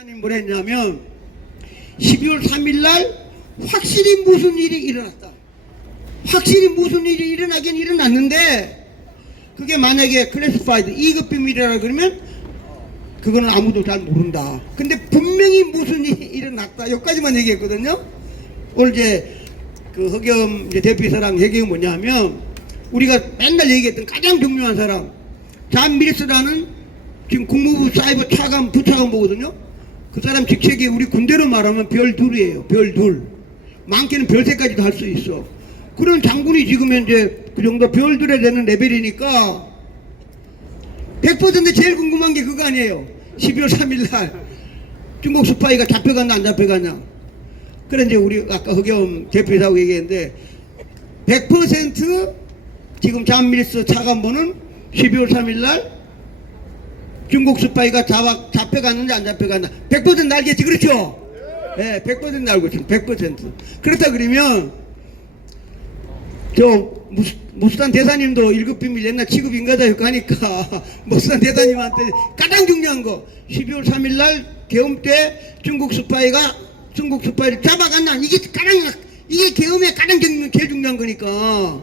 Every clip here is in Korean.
대사님 뭐라 했냐면 12월 3일 날 확실히 무슨 일이 일어났다. 확실히 무슨 일이 일어나긴 일어났는데 그게 만약에 클래시파이드 2급 비밀이라 그러면 그거는 아무도 잘 모른다. 근데 분명히 무슨 일이 일어났다. 여기까지만 얘기했거든요. 오늘 이제 그 허겸 이제 대표이사랑 얘기가 뭐냐면 우리가 맨날 얘기했던 가장 중요한 사람 잔 밀스라는 지금 국무부 사이버 차관 부차관 보거든요. 그 사람 직책이 우리 군대로 말하면 별 둘이에요. 별 둘. 많게는 별 세까지도 할 수 있어. 그런 장군이 지금 현재 그 정도 별 둘에 되는 레벨이니까 100% 제일 궁금한 게 그거 아니에요. 12월 3일 날 중국 스파이가 잡혀갔나 안 잡혀갔냐. 그래 이제 우리 아까 허겸 대표이사하고 얘기했는데 100% 지금 잔밀스 차관보는 12월 3일 날 중국 스파이가 잡혀갔는지 안 잡혀갔나 100% 알겠지. 그렇죠? 네, 100% 알고 있습니다. 100%. 그렇다 그러면 저 무수단 대사님도 1급 비밀 옛날 취급인가다 이거 하니까 무수단 대사님한테 가장 중요한 거 12월 3일 날 계엄 때 중국 스파이를 잡아갔나 이게 계엄의 가장 제일 중요한 거니까.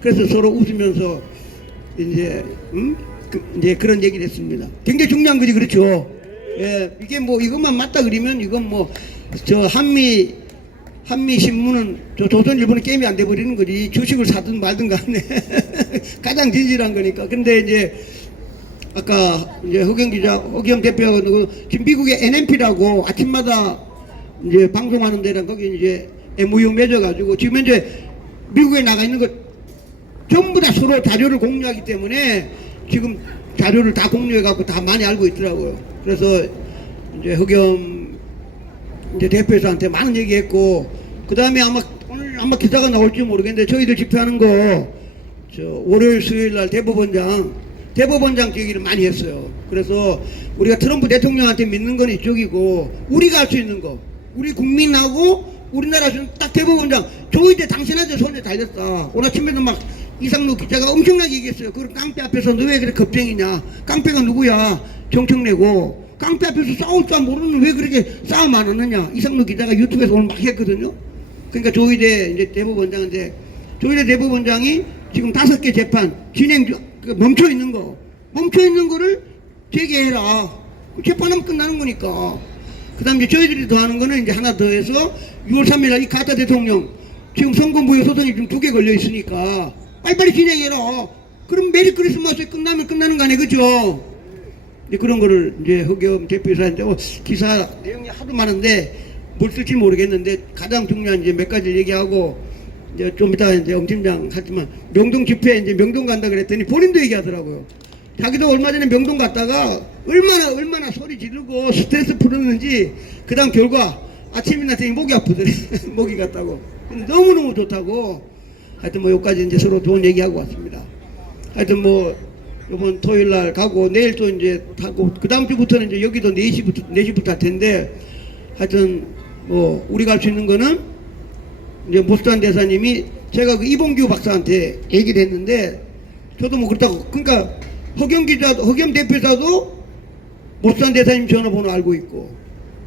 그래서 서로 웃으면서 이제 이제 그런 얘기를 했습니다. 굉장히 중요한 거지. 그렇죠? 예, 이게 뭐 이것만 맞다 그러면 이건 뭐 저 한미 신문은 저 조선일보는 게임이 안 돼 버리는 거지. 주식을 사든 말든 간에 가장 진실한 거니까. 근데 이제 아까 이제 허겸 대표하고 지금 미국의 NMP라고 아침마다 이제 방송하는 데랑 거기 이제 MOU 맺어가지고 지금 이제 미국에 나가 있는 것 전부 다 서로 자료를 공유하기 때문에 지금 자료를 다 공유해갖고 다 많이 알고 있더라고요. 그래서 이제 허겸 이제 대표이사한테 많은 얘기했고, 그 다음에 오늘 아마 기사가 나올지 모르겠는데 저희들 집회하는 거 월요일 수요일 날 대법원장 얘기를 많이 했어요. 그래서 우리가 트럼프 대통령한테 믿는 건 이쪽이고 우리가 할 수 있는 거 우리 국민하고 우리나라 딱 대법원장 조이대 당신한테 손에 달렸다. 오늘 아침에도 막 이상로 기자가 엄청나게 얘기했어요. 그 깡패 앞에서 너 왜 그렇게 겁쟁이냐. 깡패가 누구야. 정청래고 깡패 앞에서 싸울 줄 모르는 왜 그렇게 싸움 안 하느냐. 이상로 기자가 유튜브에서 오늘 막 했거든요. 그러니까 조이대 이제 대법원장인데 조이대 대법원장이 지금 5개 재판 멈춰 있는 거를 재개해라. 재판하면 끝나는 거니까. 그 다음에 저희들이 더 하는 거는 이제 하나 더 해서 6월 3일 날 이 가짜 대통령 지금 선거무효 소송이 좀 2개 걸려 있으니까 빨리빨리 진행해라. 그럼 메리 크리스마스에 끝나면 끝나는 거 아니에요. 그죠? 이제 그런 거를 이제 허겸 대표이사한테 기사 내용이 하도 많은데 뭘 쓸지 모르겠는데 가장 중요한 이제 몇 가지 얘기하고 이제 좀 이따 이제 엄 팀장 하지만 명동 집회 이제 명동 간다 그랬더니 본인도 얘기하더라고요. 자기도 얼마 전에 명동 갔다가 얼마나 소리 지르고 스트레스 풀었는지 그 다음 결과 아침이나 되니 목이 아프더래. 목이 갔다고. 근데 너무너무 좋다고. 하여튼 뭐 여기까지 이제 서로 좋은 얘기하고 왔습니다. 하여튼 뭐 이번 토요일 날 가고 내일 또 이제 하고 그 다음 주부터는 이제 여기도 4시부터 할 텐데 하여튼 뭐 우리가 할 수 있는 거는 이제 모스탄 대사님이 제가 그 이봉규 박사한테 얘기를 했는데 저도 뭐 그렇다고 그러니까 허겸 대표사도 모스탄 대사님 전화번호 알고 있고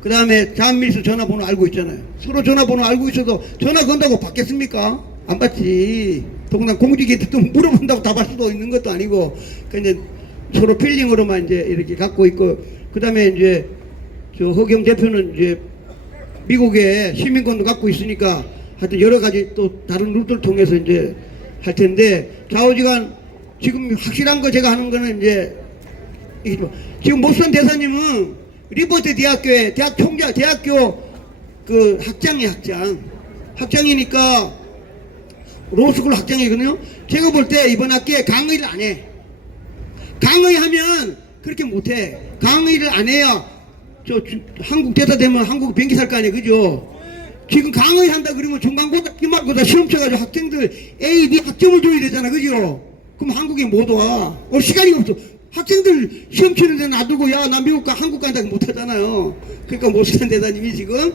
그 다음에 잔밀스 전화번호 알고 있잖아요. 서로 전화번호 알고 있어도 전화 건다고 받겠습니까? 안 받지. 더구나 공직에 또 물어본다고 답할 수도 있는 것도 아니고 근데 서로 필링으로만 이제 이렇게 갖고 있고 그 다음에 이제 저 허겸 대표는 이제 미국에 시민권도 갖고 있으니까 하여튼 여러 가지 또 다른 루트를 통해서 이제 할 텐데 좌우지간 지금 확실한 거 제가 하는 거는 이제 지금 모스탄 대사님은 리버트 대학교에 대학교 그 학장이니까 로스쿨 학장이거든요. 제가 볼 때 이번 학기에 강의를 안 해. 강의하면 그렇게 못해. 강의를 안 해야 한국 대사 되면 한국 비행기 살 거 아니에요. 그죠? 지금 강의한다 그러면 중간고사 기말고사 시험 쳐가지고 학생들 A, B 학점을 줘야 되잖아. 그죠? 그럼 한국에 못 와. 시간이 없어. 학생들 시험 치는 데 놔두고 야 나 미국 가 한국 간다고 못 하잖아요. 그러니까 모스탄 대사님이 지금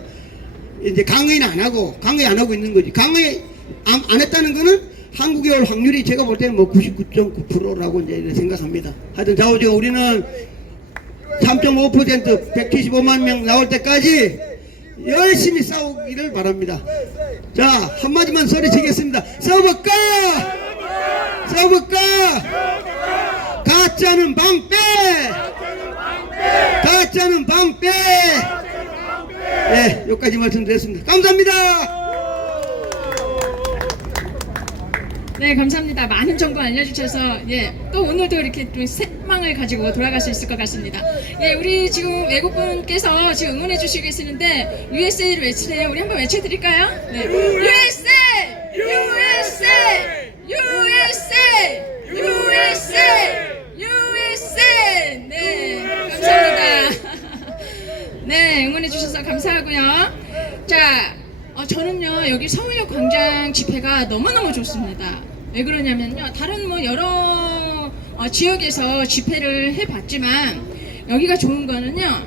이제 강의 안 하고 있는 거지. 강의 안 했다는 거는 한국에 올 확률이 제가 볼 때는 뭐 99.9%라고 이제 생각합니다. 하여튼 좌우지간 우리는 3.5% 175만 명 나올 때까지 열심히 싸우기를 바랍니다. 자, 한마디만 소리치겠습니다. 싸워볼까? 싸워볼까? 가짜는 방패! 가짜는 방패! 네, 여기까지 말씀드렸습니다. 감사합니다. 네, 감사합니다. 많은 정보 알려주셔서 또 오늘도 이렇게 좀 새망을 가지고 돌아갈 수 있을 것 같습니다. 우리 지금 외국분께서 지금 응원해 주시고 계시는데 USA를 외치래요. 우리 한번 외쳐드릴까요? 네, USA! USA! USA! USA! USA! 네, 감사합니다. 네, 응원해 주셔서 감사하고요. 자, 저는요 여기 서울역 광장 집회가 너무너무 좋습니다. 왜 그러냐면요, 다른 뭐 여러 지역에서 집회를 해봤지만 여기가 좋은 거는요,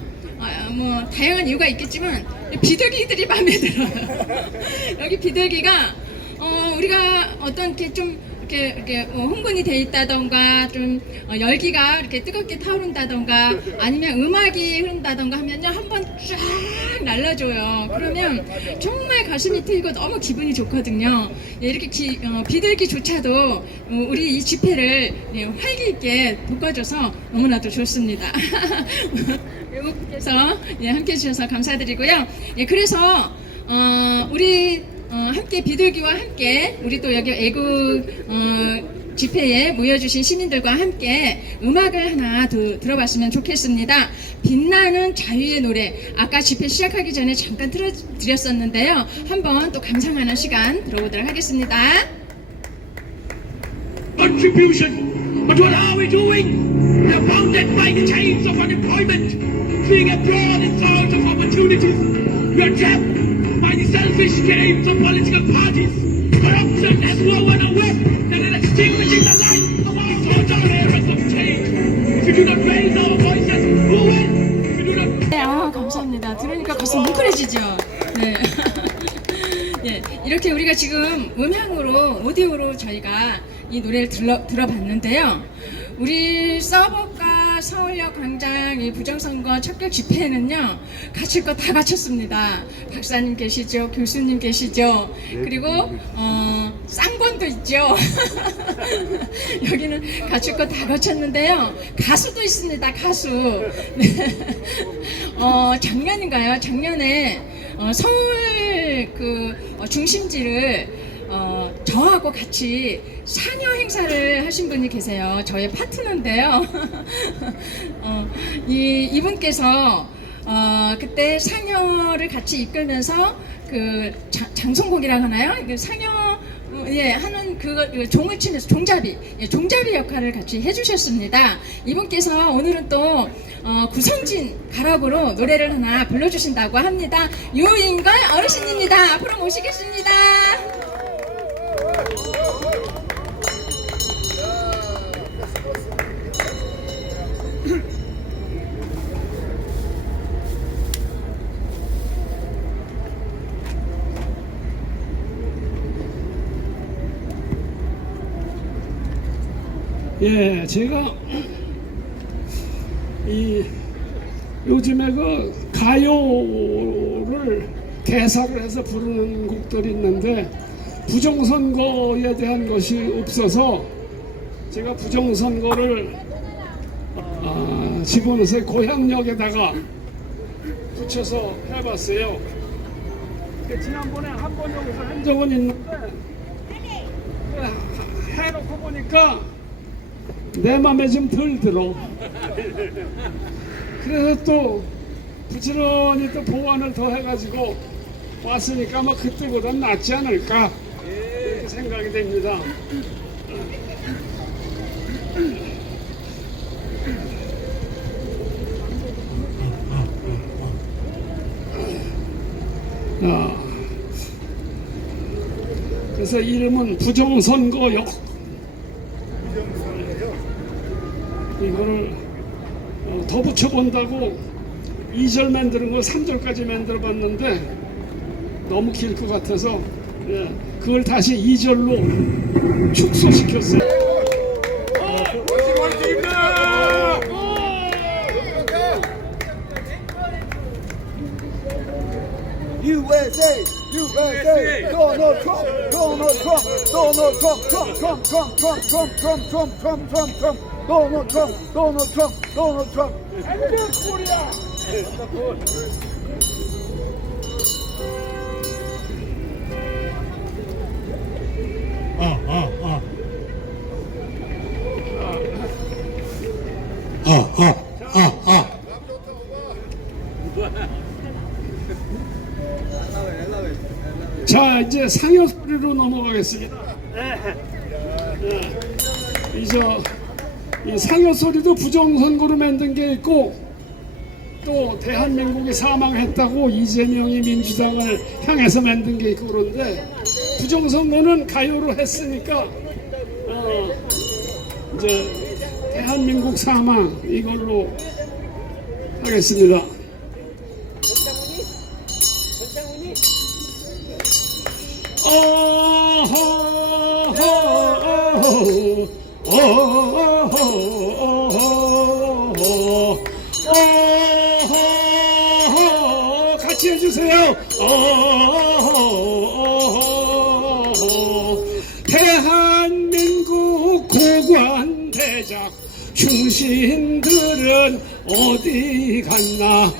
뭐 다양한 이유가 있겠지만 비둘기들이 마음에 들어요. 여기 비둘기가 우리가 어떤 이렇게 좀 이렇게 흥분이 돼 있다던가 좀 열기가 이렇게 뜨겁게 타오른다던가 아니면 음악이 흐른다던가 하면요 한번 쫙 날라줘요. 그러면 정말 가슴이 트이고 너무 기분이 좋거든요. 이렇게 비둘기조차도 우리 이 집회를 활기 있게 돋궈줘서 너무나도 좋습니다. 외국분께서 함께 해주셔서 감사드리고요. 그래서 우리 함께 비둘기와 함께 우리 또 여기 애국 집회에 모여주신 시민들과 함께 음악을 하나 들어봤으면 좋겠습니다. 빛나는 자유의 노래, 아까 집회 시작하기 전에 잠깐 틀어드렸었는데요. 한번 또 감상하는 시간 들어보도록 하겠습니다. Contribution, but what are we doing? We are bounded by the chains of unemployment, fleeing abroad in search of opportunities. We are trapped by the selfish games of political parties. Corruption has woven a web that is extinguishing the light of our total eras of change. If we do not raise our voices, who will? If we do not... 네, 감사합니다. 들으니까 가슴 뭉클해지죠. 네. 예, 이렇게 우리가 지금 음향으로, 오디오로 저희가 이 노래를 들어봤는데요. 우리 서버과 서울역 광장 이 부정선거 척결 집회는요, 갖출 거 다 갖췄습니다. 박사님 계시죠, 교수님 계시죠, 그리고 쌍권도 있죠. 여기는 갖출 거 다 갖췄는데요. 가수도 있습니다. 가수. 네. 작년인가요? 작년에 서울 그 중심지를 저하고 같이 상여 행사를 하신 분이 계세요. 저의 파트너인데요. 이분께서 그때 상여를 같이 이끌면서 그 장송곡이라고 하나요? 그 상여 하는 그 종을 치면서 종잡이 역할을 같이 해주셨습니다. 이분께서 오늘은 또 구성진 가락으로 노래를 하나 불러주신다고 합니다. 유인걸 어르신입니다. 앞으로 모시겠습니다. 예, 제가 요즘에 그 가요를 개사를 해서 부르는 곡들이 있는데 부정선거에 대한 것이 없어서 제가 부정선거를 집어넣어서 고향역에다가 붙여서 해봤어요. 지난번에 한 번 여기서 한 적은 있는데 해놓고 보니까 내 맘에 좀 덜 들어. 그래서 또 부지런히 또 보완을 더 해가지고 왔으니까 뭐 그때보단 낫지 않을까 이렇게 생각이 됩니다. 그래서 이름은 부정선거역. 이거를 더 붙여본다고 2절 만드는 거 3절까지 만들어 봤는데 너무 길 것 같아서 그걸 다시 2절로 축소시켰어요. USA, USA, Donald Trump, Donald Trump, Donald Trump, Trump, Trump, Trump, Trump, Trump, Trump, Trump, Trump, Trump, Trump, Donald Trump, Donald Trump, Donald Trump. And Korea. 자, 이제 상여 소리로 넘어가겠습니다. 이 상여 소리도 부정선거로 만든 게 있고, 또 대한민국이 사망했다고 이재명이 민주당을 향해서 만든 게 있고 그런데, 부정선거는 가요로 했으니까 이제 대한민국 사망 이걸로 하겠습니다. 같이 해주세요. 대한민국 고관대작 충신들은 어디 갔나?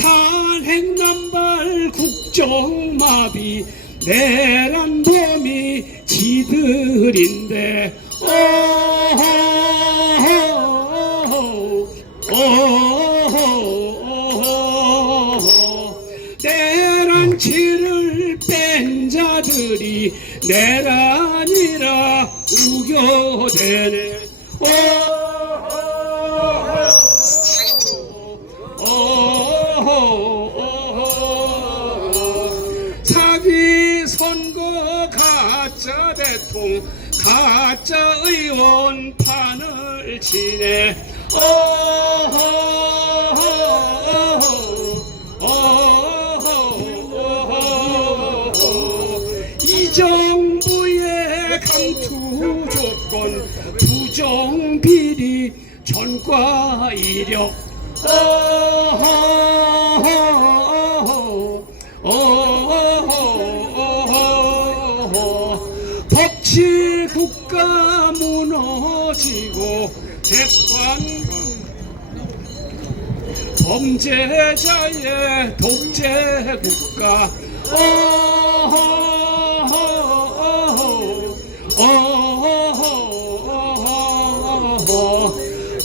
탄핵남발 국정마비 내란범이 지들인데 내란치를 뺀 자들이 내란이라 우겨대네. 사기 선거 가짜 대통령 가짜 의원 판을 치네. 이 정부의 강투 조건 부정비리 전과 이력 법치 국가 무너지고 대관군 범죄자의 독재 국가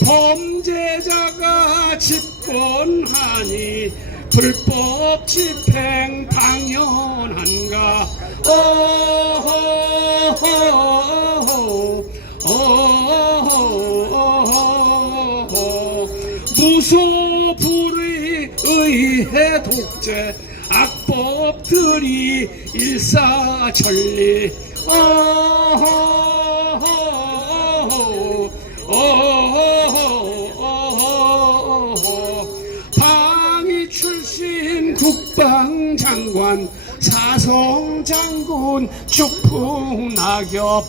범죄자가 집권하니 불법 집행 당연한가? 무소불위 의회 독재 악법들이 일사천리 방위 출신 국방장관 사성장군 축풍낙엽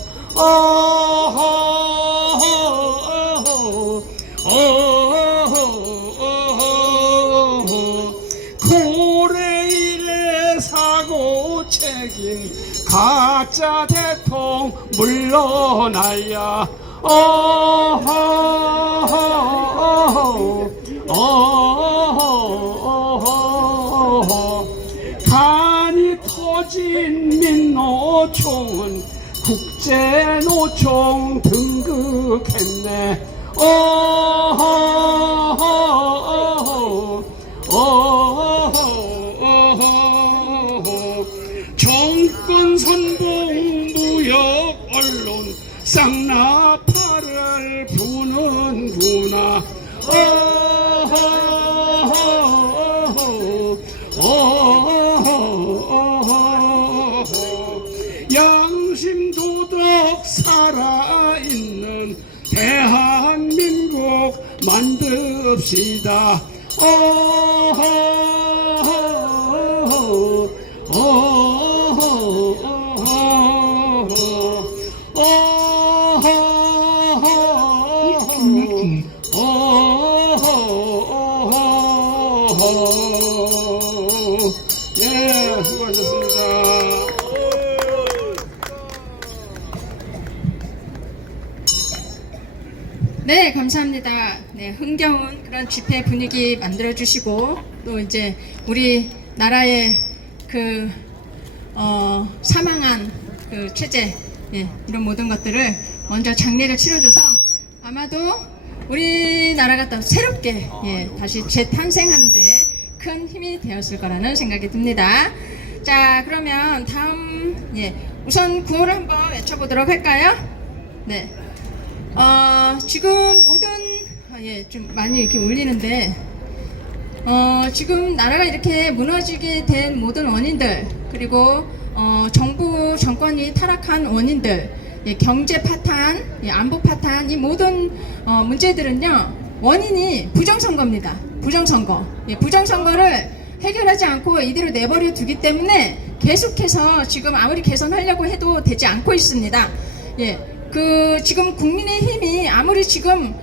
고레일의 사고 책임 가짜 대통령 물러나야 간이 터진 민노총은 국제노총 등극했네. 정권 선봉 무역 언론 쌍나파를 부는구나. 양심 도덕 살아있는 대한민국 만듭시다. 네, 감사합니다. 네, 흥겨운 그런 집회 분위기 만들어주시고, 또 이제 우리 나라의 그, 사망한 그 체제, 예, 이런 모든 것들을 먼저 장례를 치러줘서 아마도 우리나라가 또 새롭게, 예, 다시 재탄생하는데 큰 힘이 되었을 거라는 생각이 듭니다. 자, 그러면 다음, 예, 우선 구호를 한번 외쳐보도록 할까요? 네. 지금 모든, 예, 좀 많이 이렇게 울리는데, 지금 나라가 이렇게 무너지게 된 모든 원인들, 그리고, 정부 정권이 타락한 원인들, 예, 경제 파탄, 예, 안보 파탄, 이 모든, 문제들은요, 원인이 부정선거입니다. 부정선거. 예, 부정선거를 해결하지 않고 이대로 내버려 두기 때문에 계속해서 지금 아무리 개선하려고 해도 되지 않고 있습니다. 예. 지금 국민의힘이 아무리 지금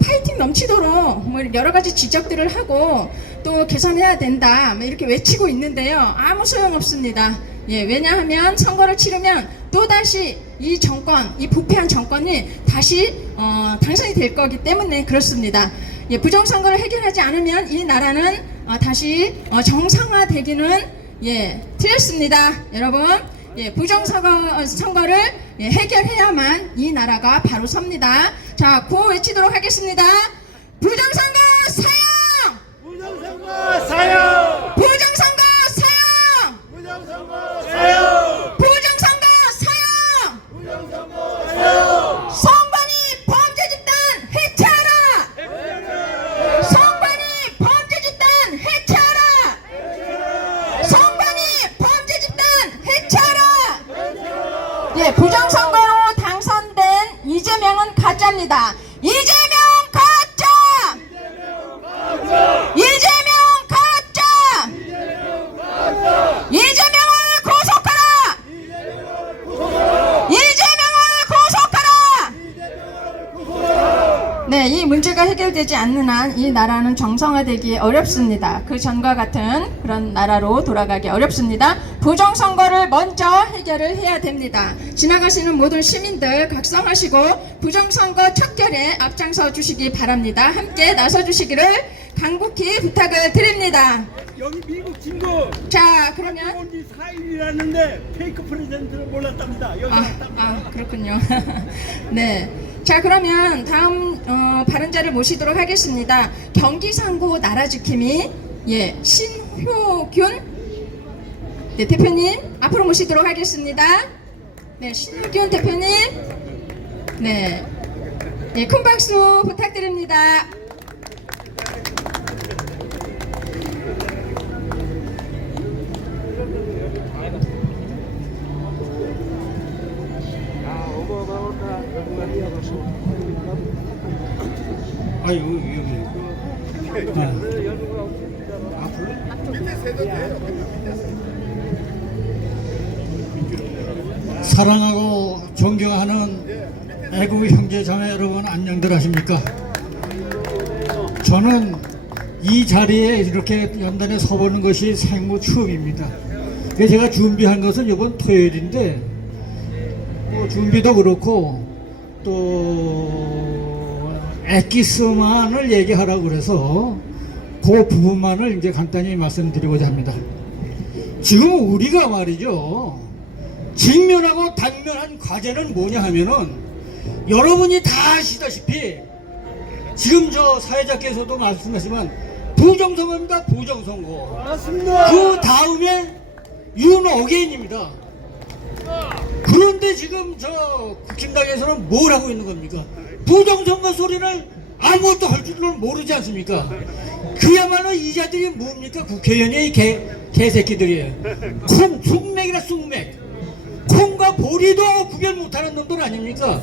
파이팅 넘치도록 뭐 여러 가지 지적들을 하고 또 개선해야 된다 뭐 이렇게 외치고 있는데요. 아무 소용 없습니다. 예, 왜냐하면 선거를 치르면 또다시 이 정권, 이 부패한 정권이 다시, 당선이 될 거기 때문에 그렇습니다. 예, 부정선거를 해결하지 않으면 이 나라는, 다시, 정상화되기는, 예, 틀렸습니다. 여러분. 예, 부정선거를 예, 해결해야만 이 나라가 바로 섭니다. 자, 구호 외치도록 하겠습니다. 부정선거 사형! 부정선거 사형! 부정선거 사형! 부정선거 사형! 부정선거 사형! 부정선거 사형! 선관위 범죄 집단 해체하라! 선관위 범죄 집단 해체하라! 선관위 범죄 집단 해체하라! 예, 부정선거로 당선된 이재명은 가짜입니다. 이재명 가짜! 이재명 가짜! 이재명을 구속하라! 이재명을 구속하라! 네, 이 문제가 해결되지 않는 한 이 나라는 정상화되기 어렵습니다. 그 전과 같은 그런 나라로 돌아가기 어렵습니다. 부정선거를 먼저 해결을 해야 됩니다. 지나가시는 모든 시민들 각성하시고 부정선거 척결에 앞장서 주시기 바랍니다. 함께 나서 주시기를 간곡히 부탁을 드립니다. 여기 미국 친구 자, 그러면 온지 4일이라는데 페이크 프레젠트를 몰랐답니다. 여기 왔답니다. 그렇군요. 네. 자, 그러면 다음 발언자를 모시도록 하겠습니다. 경기상고 나라지킴이 예, 신효균 네, 대표님 앞으로 모시도록 하겠습니다. 네, 신효균 대표님 네, 네, 큰 박수 부탁드립니다. 아유 여기 사랑하고 존경하는 애국 형제 자매 여러분 안녕들 하십니까? 저는 이 자리에 이렇게 연단에 서보는 것이 생무 처음입니다. 그래서 제가 준비한 것은 이번 토요일인데 뭐 준비도 그렇고 또 엑기스만을 얘기하라고 그래서 그 부분만을 이제 간단히 말씀드리고자 합니다. 지금 우리가 말이죠, 직면하고 당면한 과제는 뭐냐 하면은 여러분이 다 아시다시피 지금 저 사회자께서도 말씀하시지만 부정선거입니다. 부정선거. 맞습니다. 그 다음에 윤어게인입니다. 그런데 지금 저 국힘당에서는 뭘 하고 있는 겁니까? 부정선거 소리를 아무것도 할 줄을 모르지 않습니까? 그야말로 이 자들이 뭡니까? 국회의원이 개새끼들이에요. 쑥맥이라 쑥맥. 콩과 보리도 구별 못하는 놈들 아닙니까?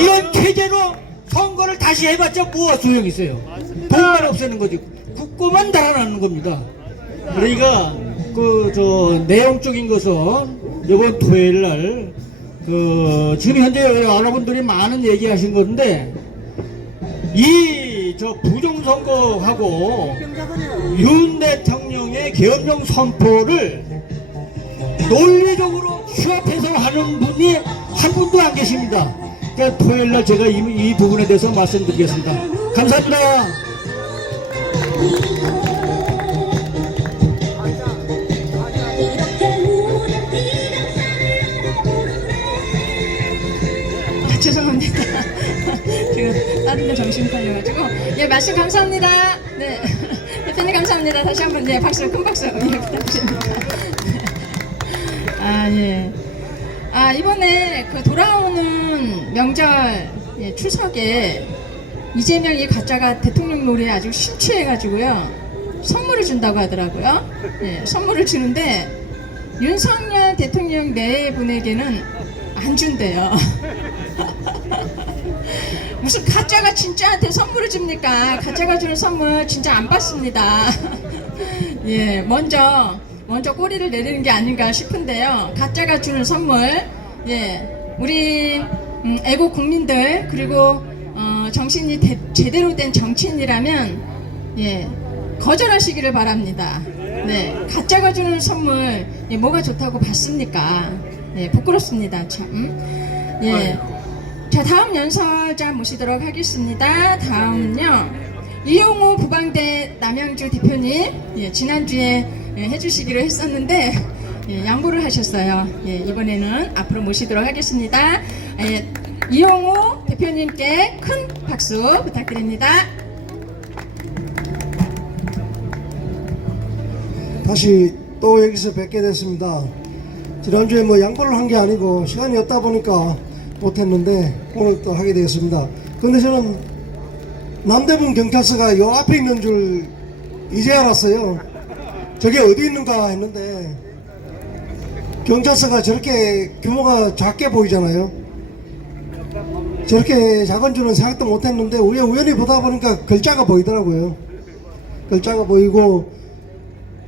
이런 체제로 선거를 다시 해봤자 뭐가 소용이 있어요? 돈만 없애는 거지. 국고만 달아나는 겁니다. 그러니까 내용적인 것은 이번 토요일 날 지금 현재 여러분들이 많은 얘기하신 건데 이 부정선거하고 윤 대통령의 계엄령 선포를 논리적으로 취합해서 하는 분이 한 분도 안 계십니다. 그러니까 토요일 날 제가 이 부분에 대해서 말씀드리겠습니다. 감사합니다. 죄송합니다. 지금 다른 데 정신 팔려가지고. 예, 말씀 감사합니다. 네. 대표님 감사합니다. 다시 한번, 네, 박수, 큰 박수. 예, 부탁드립니다. 아, 예. 아, 이번에 그 돌아오는 명절, 예, 추석에 이재명이 가짜가 대통령 놀이에 아주 심취해가지고요. 선물을 준다고 하더라고요. 예, 선물을 주는데 윤석열 대통령 내분에게는 안 준대요. 무슨 가짜가 진짜한테 선물을 줍니까? 가짜가 주는 선물 진짜 안 받습니다. 예, 먼저 꼬리를 내리는 게 아닌가 싶은데요. 가짜가 주는 선물, 예, 우리 애국 국민들 그리고 정신이 제대로 된 정치인이라면, 예, 거절하시기를 바랍니다. 네, 가짜가 주는 선물, 예, 뭐가 좋다고 받습니까? 예, 부끄럽습니다. 참. 예. 자, 다음 연설자 모시도록 하겠습니다. 다음은요, 이용호 부방대 남양주 대표님, 예, 지난주에, 예, 해주시기로 했었는데, 예, 양보를 하셨어요. 예, 이번에는 앞으로 모시도록 하겠습니다. 예, 이용호 대표님께 큰 박수 부탁드립니다. 다시 또 여기서 뵙게 됐습니다. 지난주에 뭐 양보를 한 게 아니고 시간이 없다 보니까 못했는데 오늘 또 하게 되었습니다. 근데 저는 남대문 경찰서가 요 앞에 있는 줄 이제 알았어요. 저게 어디 있는가 했는데 경찰서가 저렇게 규모가 작게 보이잖아요. 저렇게 작은 줄은 생각도 못했는데 우연히 보다 보니까 글자가 보이더라고요. 글자가 보이고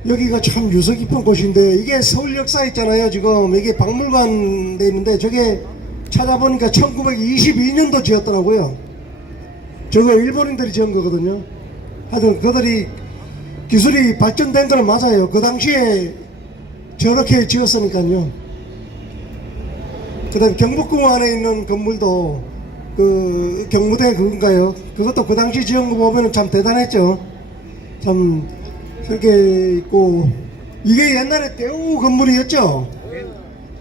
여기가 참 유서 깊은 곳인데, 이게 서울 역사 있잖아요. 지금 이게 박물관 돼 있는데 저게 찾아보니까 1922년도 지었더라고요. 저거 일본인들이 지은 거거든요. 하여튼 그들이 기술이 발전된 건 맞아요. 그 당시에 저렇게 지었으니까요. 그 다음 경복궁 안에 있는 건물도 그 경무대 그건가요? 그것도 그 당시 지은 거 보면 참 대단했죠. 참 저렇게 있고, 이게 옛날에 대우 건물이었죠.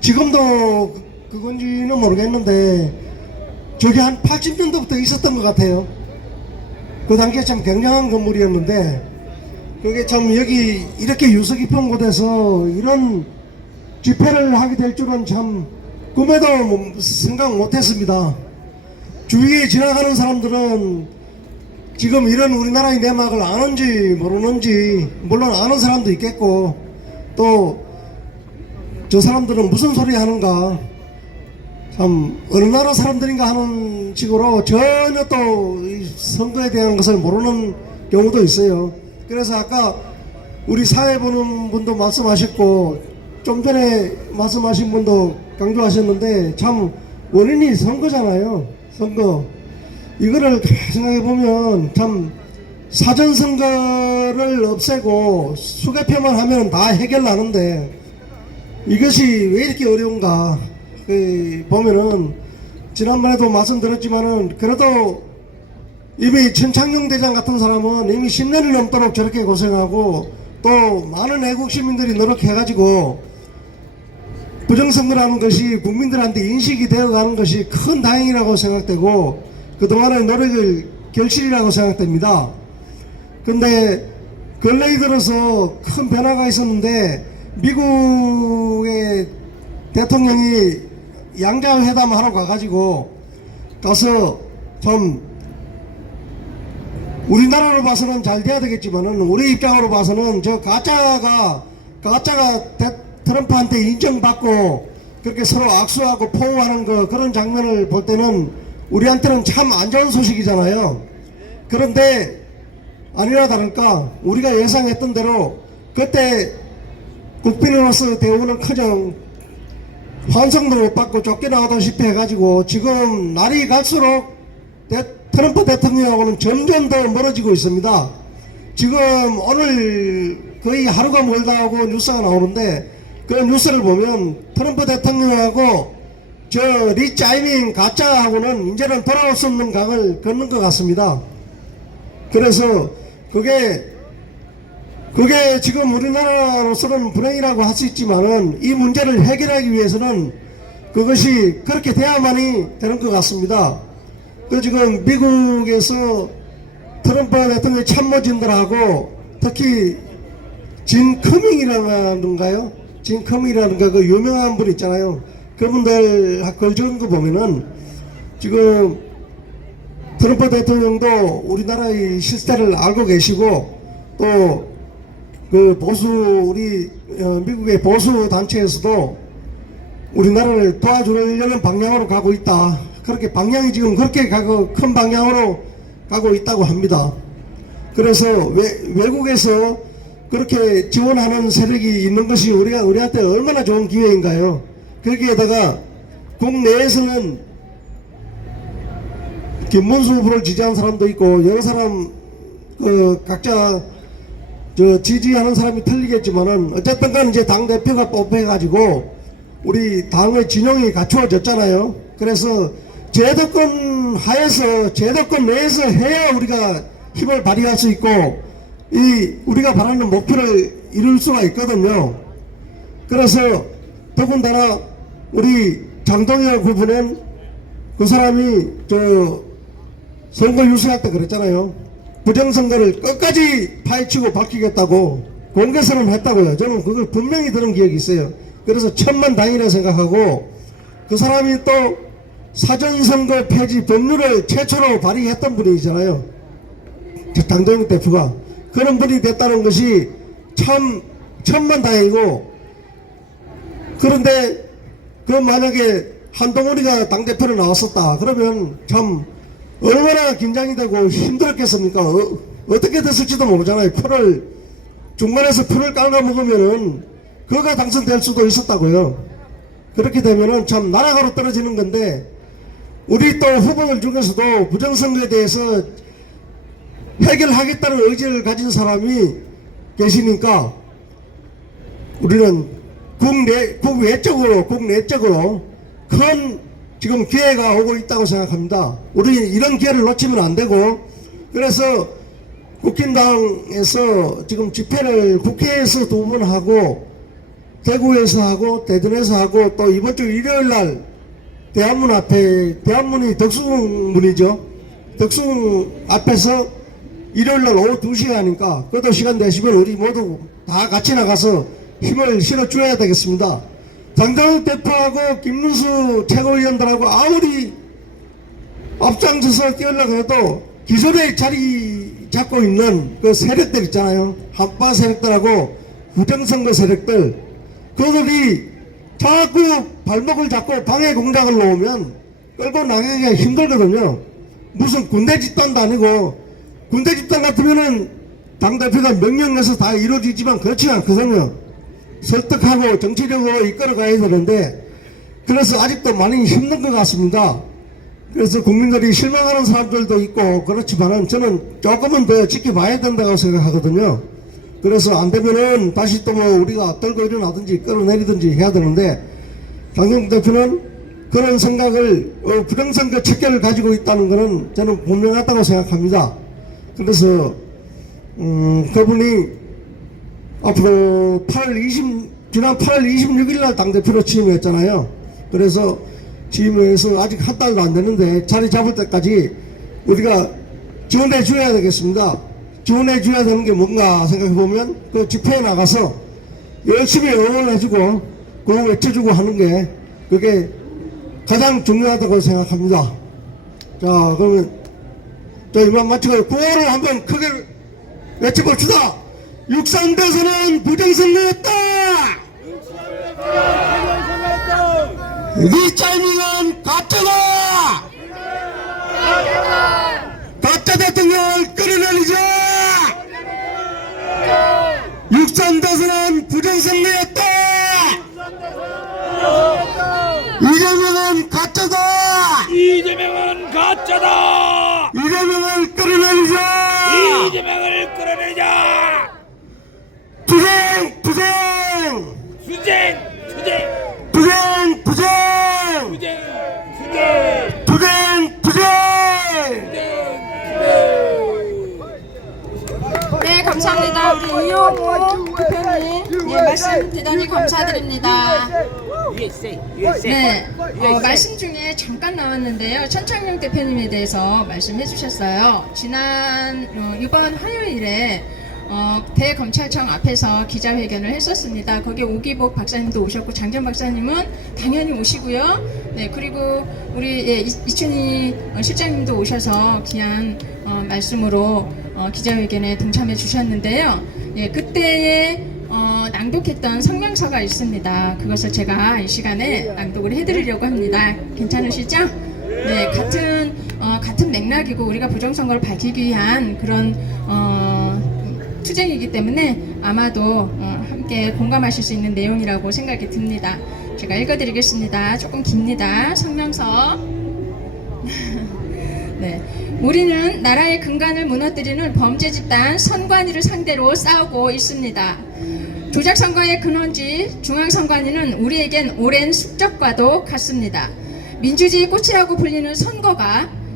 지금도 그건지는 모르겠는데 저게 한 80년도부터 있었던 것 같아요. 그 당시에 참 굉장한 건물이었는데, 그게 참 여기 이렇게 유서 깊은 곳에서 이런 집회를 하게 될 줄은 참 꿈에도 생각 못했습니다. 주위에 지나가는 사람들은 지금 이런 우리나라의 내막을 아는지 모르는지, 물론 아는 사람도 있겠고, 또 저 사람들은 무슨 소리 하는가, 참 어느 나라 사람들인가 하는 식으로 전혀 또 이 선거에 대한 것을 모르는 경우도 있어요. 그래서 아까 우리 사회 보는 분도 말씀하셨고 좀 전에 말씀하신 분도 강조하셨는데, 참 원인이 선거잖아요. 선거. 이거를 생각해보면 참 사전선거를 없애고 수개표만 하면 다 해결나는데 이것이 왜 이렇게 어려운가 보면은, 지난번에도 말씀드렸지만은 그래도 이미 천창용 대장 같은 사람은 이미 10년이 넘도록 저렇게 고생하고 또 많은 애국 시민들이 노력해가지고 부정선거라는 것이 국민들한테 인식이 되어가는 것이 큰 다행이라고 생각되고 그동안의 노력을 결실이라고 생각됩니다. 근데 근래에 들어서 큰 변화가 있었는데, 미국의 대통령이 양자회담 하러 가가지고 가서 좀 우리나라로 봐서는 잘 돼야 되겠지만은 우리 입장으로 봐서는 저 가짜가 트럼프한테 인정받고 그렇게 서로 악수하고 포옹하는 그런 장면을 볼 때는 우리한테는 참 안 좋은 소식이잖아요. 그런데 아니나 다를까 우리가 예상했던 대로 그때 국빈으로서 대우는커녕 환송도 못 받고 쫓겨나가다시피 해가지고 지금 날이 갈수록 트럼프 대통령하고는 점점 더 멀어지고 있습니다. 지금 오늘 거의 하루가 멀다 하고 뉴스가 나오는데 그 뉴스를 보면 트럼프 대통령하고 저 리짜이밍 가짜하고는 이제는 돌아올 수 없는 강을 걷는 것 같습니다. 그래서 그게 지금 우리나라로서는 불행이라고 할 수 있지만은 이 문제를 해결하기 위해서는 그것이 그렇게 돼야만이 되는 것 같습니다. 그 지금 미국에서 트럼프 대통령 참모진들하고 특히 진 커밍이라는가요? 진 커밍이라는가 그 유명한 분 있잖아요. 그분들 글 적은 거 보면은 지금 트럼프 대통령도 우리나라의 실태를 알고 계시고 또 그 보수 우리 미국의 보수 단체에서도 우리나라를 도와주려는 방향으로 가고 있다. 그렇게 방향이 지금 그렇게 큰 방향으로 가고 있다고 합니다. 그래서 외국에서 그렇게 지원하는 세력이 있는 것이 우리한테 얼마나 좋은 기회인가요? 거기에다가 국내에서는 김문수 후보를 지지하는 사람도 있고 여러 사람 각자 지지하는 사람이 틀리겠지만은 어쨌든 간 이제 당대표가 뽑혀가지고 우리 당의 진영이 갖추어졌잖아요. 그래서 제도권 하에서 제도권 내에서 해야 우리가 힘을 발휘할 수 있고 우리가 바라는 목표를 이룰 수가 있거든요. 그래서 더군다나 우리 장동혁 후보는 그 사람이 선거 유세할 때 그랬잖아요. 부정선거를 끝까지 파헤치고 밝히겠다고 공개선언 했다고요. 저는 그걸 분명히 들은 기억이 있어요. 그래서 천만다행이라 생각하고 그 사람이 또 사전선거 폐지 법률을 최초로 발의했던 분이잖아요. 장동혁 대표가. 그런 분이 됐다는 것이 참 천만다행이고 그런데 만약에 한동훈이가 당대표로 나왔었다 그러면 참 얼마나 긴장이 되고 힘들었겠습니까? 어떻게 됐을지도 모르잖아요. 중간에서 표를 깔아먹으면은 그가 당선될 수도 있었다고요. 그렇게 되면은 참 나라가로 떨어지는 건데 우리 또 후보들 중에서도 부정선거에 대해서 해결하겠다는 의지를 가진 사람이 계시니까 우리는 국내적으로 큰 지금 기회가 오고 있다고 생각합니다. 우리 이런 기회를 놓치면 안 되고 그래서 국힘당에서 지금 집회를 국회에서 2번 하고 대구에서 하고 대전에서 하고 또 이번 주 일요일 날 대한문 앞에 대한문이 덕수궁문이죠. 덕수궁 앞에서 일요일 날 오후 2시에 하니까 그것도 시간 되시면 우리 모두 다 같이 나가서 힘을 실어줘야 되겠습니다. 장동혁 대표하고 김문수 최고위원들하고 아무리 앞장서서 뛰어려고 해도 기존에 자리 잡고 있는 그 세력들 있잖아요. 한파 세력들하고 부정선거 세력들 그들이 자꾸 발목을 잡고 방해 공작을 놓으면 끌고 나가기가 힘들거든요. 무슨 군대 집단도 아니고 군대 집단 같으면은 당대표가 명령 내서 다 이루어지지만 그렇지 않거든요. 설득하고 정치력으로 이끌어가야 되는데 그래서 아직도 많이 힘든 것 같습니다. 그래서 국민들이 실망하는 사람들도 있고 그렇지만은 저는 조금은 더 지켜봐야 된다고 생각하거든요. 그래서 안 되면은 다시 또 우리가 떨고 일어나든지 끌어내리든지 해야 되는데 장동혁 대표는 그런 생각을 부정선거 척결을 가지고 있다는 것은 저는 분명하다고 생각합니다. 그래서 그분이 앞으로 지난 8월 26일 날 당대표로 취임했잖아요. 그래서 취임해서 아직 한 달도 안 되는데 자리 잡을 때까지 우리가 지원해 줘야 되겠습니다. 지원해 줘야 되는 게 뭔가 생각해 보면 그 집회에 나가서 열심히 응원해 주고 그거 외쳐주고 하는 게 그게 가장 중요하다고 생각합니다. 자, 그러면 이만 마치고 구호를 한번 크게 외쳐봅시다. 육상대선은 부정선거였다. 리짜이밍은 가짜다. 가짜 대통령을 끌어내리자. 육상대선은 부정선거였다. 이재명은 가짜다. 이재명은 가짜다. 이재명을 끌어내리자. 이재명을 끌어내자. 부정 투쟁. 부정 투쟁. 네, 감사합니다. 우리 이용호 대표님, 네, 말씀 대단히 감사드립니다. 네, 말씀 중에 잠깐 나왔는데요. 천창용 대표님에 대해서 말씀해 주셨어요. 이번 화요일에 대검찰청 앞에서 기자회견을 했었습니다. 거기에 오기복 박사님도 오셨고 장전 박사님은 당연히 오시고요. 네, 그리고 우리 이춘희 실장님도 오셔서 귀한 말씀으로 기자회견에 동참해 주셨는데요. 예, 그때에 낭독했던 성명서가 있습니다. 그것을 제가 이 시간에 낭독을 해드리려고 합니다. 괜찮으시죠? 네, 같은 맥락이고 우리가 부정선거를 밝히기 위한 그런 투쟁이기 때문에 아마도 함께 공감하실 수 있는 내용이라고 생각이 듭니다. 제가 읽어드리겠습니다. 조금 깁니다. 성명서. 네, 우리는 나라의 근간을 무너뜨리는 범죄 집단 선관위를 상대로 싸우고 있습니다. 조작선거의 근원지 중앙선관위는 우리에겐 오랜 숙적과도 같습니다. 민주주의 꽃이라고 불리는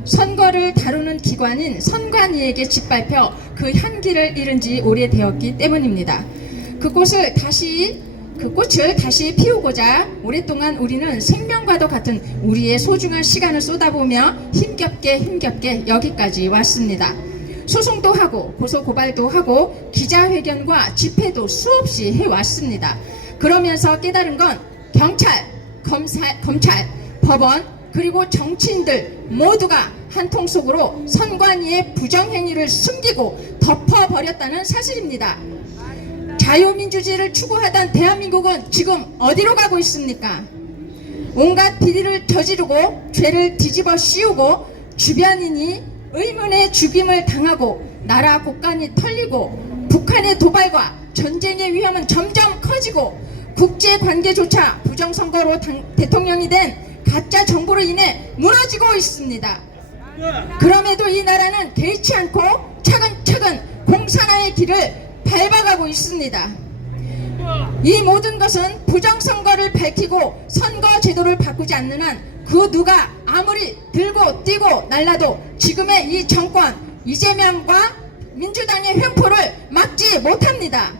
선거를 다루는 기관인 선관위에게 짓밟혀 그 향기를 잃은 지 오래되었기 때문입니다. 그 꽃을 다시 피우고자 오랫동안 우리는 생명과도 같은 우리의 소중한 시간을 쏟아보며 힘겹게 여기까지 왔습니다. 소송도 하고 고소고발도 하고 기자회견과 집회도 수없이 해왔습니다. 그러면서 깨달은 건 경찰, 검찰, 법원 그리고 정치인들 모두가 한통 속으로 선관위의 부정행위를 숨기고 덮어버렸다는 사실입니다. 자유민주주의를 추구하던 대한민국은 지금 어디로 가고 있습니까? 온갖 비리를 저지르고 죄를 뒤집어 씌우고 주변인이 의문의 죽임을 당하고 나라 곳간이 털리고 북한의 도발과 전쟁의 위험은 점점 커지고 국제관계조차 부정선거로 대통령이 된 가짜 정보로 인해 무너지고 있습니다. 그럼에도 이 나라는 개의치 않고 차근차근 공산화의 길을 밟아가고 있습니다. 이 모든 것은 부정선거를 밝히고 선거제도를 바꾸지 않는 한 그 누가 아무리 들고 뛰고 날라도 지금의 이 정권 이재명과 민주당의 횡포를 막지 못합니다.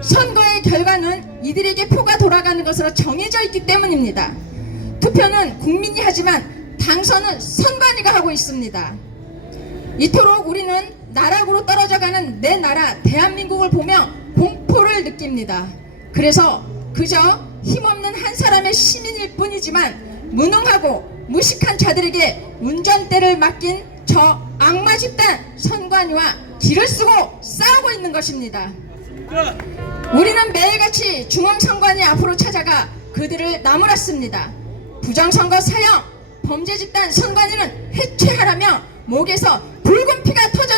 선거의 결과는 이들에게 표가 돌아가는 것으로 정해져 있기 때문입니다. 투표는 국민이 하지만 당선은 선관위가 하고 있습니다. 이토록 우리는 나락으로 떨어져가는 내 나라 대한민국을 보며 공포를 느낍니다. 그래서 그저 힘없는 한 사람의 시민일 뿐이지만 무능하고 무식한 자들에게 운전대를 맡긴 저 악마 집단 선관위와 길을 쓰고 싸우고 있는 것입니다. 우리는 매일같이 중앙선관위 앞으로 찾아가 그들을 나무랐습니다. 부정선거 사형, 범죄 집단 선관위는 해체하라며 목에서 붉은 피가 터져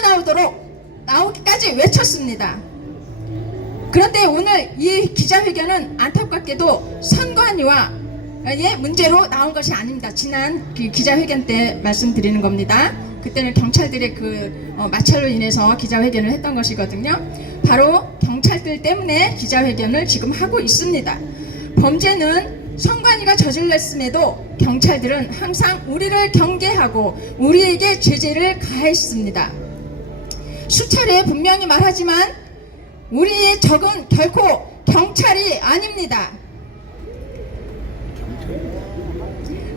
나오기까지 외쳤습니다. 그런데 오늘 이 기자회견은 안타깝게도 선관위와의 문제로 나온 것이 아닙니다. 지난 기자회견 때 말씀드리는 겁니다. 그때는 경찰들의 마찰로 인해서 기자회견을 했던 것이거든요. 바로 경찰들 때문에 기자회견을 지금 하고 있습니다. 범죄는 선관위가 저질렀음에도 경찰들은 항상 우리를 경계하고 우리에게 제재를 가했습니다. 수차례 분명히 말하지만 우리의 적은 결코 경찰이 아닙니다.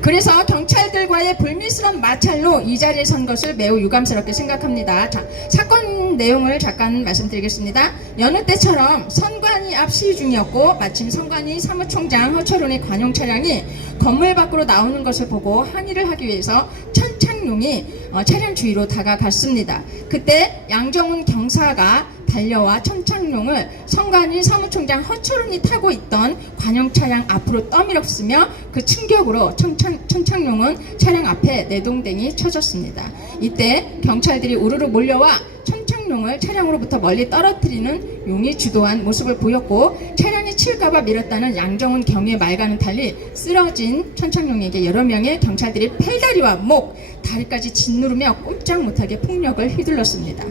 그래서 경찰들과의 불미스러운 마찰로 이 자리에 선 것을 매우 유감스럽게 생각합니다. 자, 사건 내용을 잠깐 말씀드리겠습니다. 여느 때처럼 선관위 앞 시위 중이었고 마침 선관위 사무총장 허철훈의 관용 차량이 건물 밖으로 나오는 것을 보고 항의를 하기 위해서 천창용이 차량 주위로 다가갔습니다. 그때 양정훈 경사가 달려와 천창용을 선관위 사무총장 허철훈이 타고 있던 관용 차량 앞으로 떠밀었으며 그 충격으로 천창용은 차량 앞에 내동댕이 쳐졌습니다. 이때 경찰들이 우르르 몰려와 천창용을 차량으로부터 멀리 떨어뜨리는 용이 주도한 모습을 보였고 차량이 치일까봐 밀었다는 양정훈 경위의 말과는 달리 쓰러진 천창용에게 여러 명의 경찰들이 팔다리와 목, 다리까지 짓누르며 꼼짝 못하게 폭력을 휘둘렀습니다.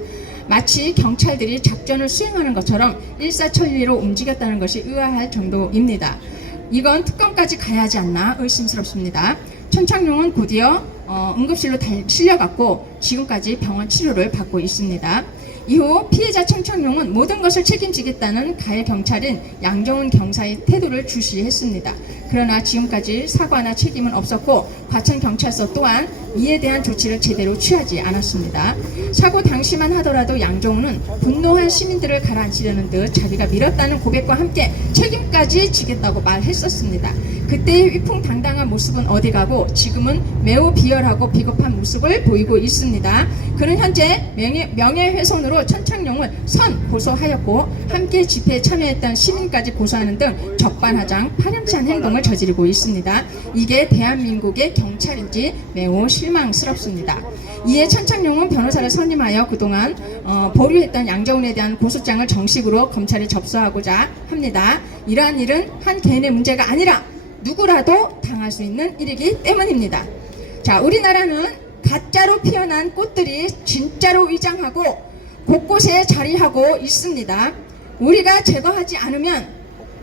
마치 경찰들이 작전을 수행하는 것처럼 일사천리로 움직였다는 것이 의아할 정도입니다. 이건 특검까지 가야 하지 않나 의심스럽습니다. 천창용은 곧이어 응급실로 실려갔고 지금까지 병원 치료를 받고 있습니다. 이후 피해자 천창용은 모든 것을 책임지겠다는 가해 경찰인 양정훈 경사의 태도를 주시했습니다. 그러나 지금까지 사과나 책임은 없었고 과천경찰서 또한 이에 대한 조치를 제대로 취하지 않았습니다. 사고 당시만 하더라도 양정훈은 분노한 시민들을 가라앉히려는 듯 자기가 밀었다는 고백과 함께 책임까지 지겠다고 말했었습니다. 그때의 위풍당당한 모습은 어디 가고 지금은 매우 비열하고 비겁한 모습을 보이고 있습니다. 그는 현재 명예훼손으로 천창용을 고소하였고 함께 집회에 참여했던 시민까지 고소하는 등 적반하장 파렴치한 행동을 저지르고 있습니다. 이게 대한민국의 경찰인지 매우 실망스럽습니다. 이에 천창용은 변호사를 선임하여 그동안 보류했던 양정훈에 대한 고소장을 정식으로 검찰에 접수하고자 합니다. 이러한 일은 한 개인의 문제가 아니라 누구라도 당할 수 있는 일이기 때문입니다. 자, 우리나라는 가짜로 피어난 꽃들이 진짜로 위장하고 곳곳에 자리하고 있습니다. 우리가 제거하지 않으면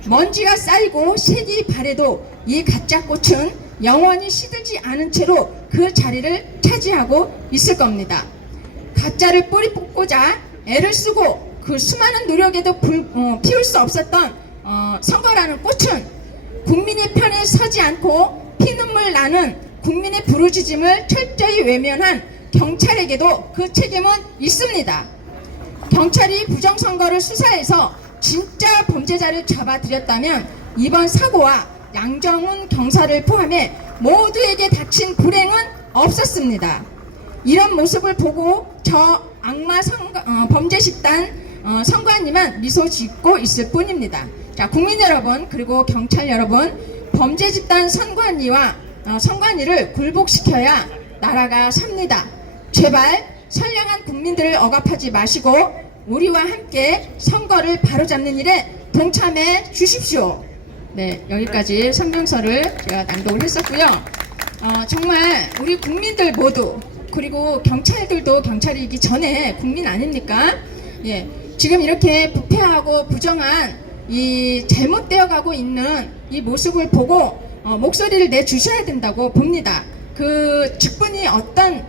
먼지가 쌓이고 색이 바래도 이 가짜 꽃은 영원히 시들지 않은 채로 그 자리를 차지하고 있을 겁니다. 가짜를 뿌리 뽑고자 애를 쓰고 그 수많은 노력에도 피울 수 없었던 선거라는 꽃은 국민의 편에 서지 않고 피눈물 나는 국민의 부르짖음을 철저히 외면한 경찰에게도 그 책임은 있습니다. 경찰이 부정선거를 수사해서 진짜 범죄자를 잡아들였다면 이번 사고와 양정훈 경사를 포함해 모두에게 닥친 불행은 없었습니다. 이런 모습을 보고 저 악마 범죄 집단 선관위만 미소 짓고 있을 뿐입니다. 자, 국민 여러분 그리고 경찰 여러분, 범죄 집단 선관위와 선관위를 굴복시켜야 나라가 삽니다. 제발 선량한 국민들을 억압하지 마시고 우리와 함께 선거를 바로잡는 일에 동참해 주십시오. 네, 여기까지 성명서를 제가 낭독을 했었고요. 정말 우리 국민들 모두 그리고 경찰들도 경찰이기 전에 국민 아닙니까? 예, 지금 이렇게 부패하고 부정한 이 잘못되어 가고 있는 이 모습을 보고 목소리를 내주셔야 된다고 봅니다. 그 직분이 어떤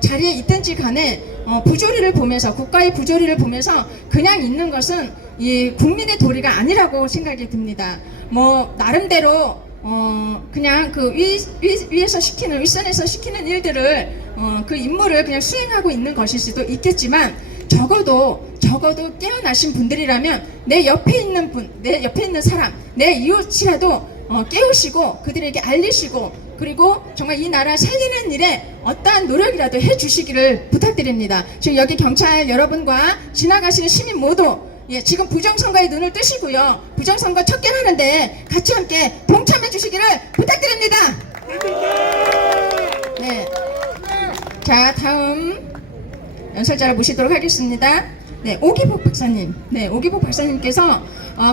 자리에 있든지 간에 부조리를 보면서 국가의 부조리를 보면서 그냥 있는 것은 이 국민의 도리가 아니라고 생각이 듭니다. 나름대로 그냥 그 위에서 시키는 윗선에서 시키는 일들을 그 임무를 그냥 수행하고 있는 것일 수도 있겠지만 적어도 깨어나신 분들이라면 내 옆에 있는 분, 내 옆에 있는 사람, 내 이웃이라도 깨우시고 그들에게 알리시고 그리고 정말 이 나라 살리는 일에 어떠한 노력이라도 해주시기를 부탁드립니다. 지금 여기 경찰 여러분과 지나가시는 시민 모두 지금 부정선거에 눈을 뜨시고요. 부정선거 척결하는데 같이 함께 동참해 주시기를 부탁드립니다. 네. 자, 다음 연설자를 모시도록 하겠습니다. 네, 오기복 박사님. 네, 오기복 박사님께서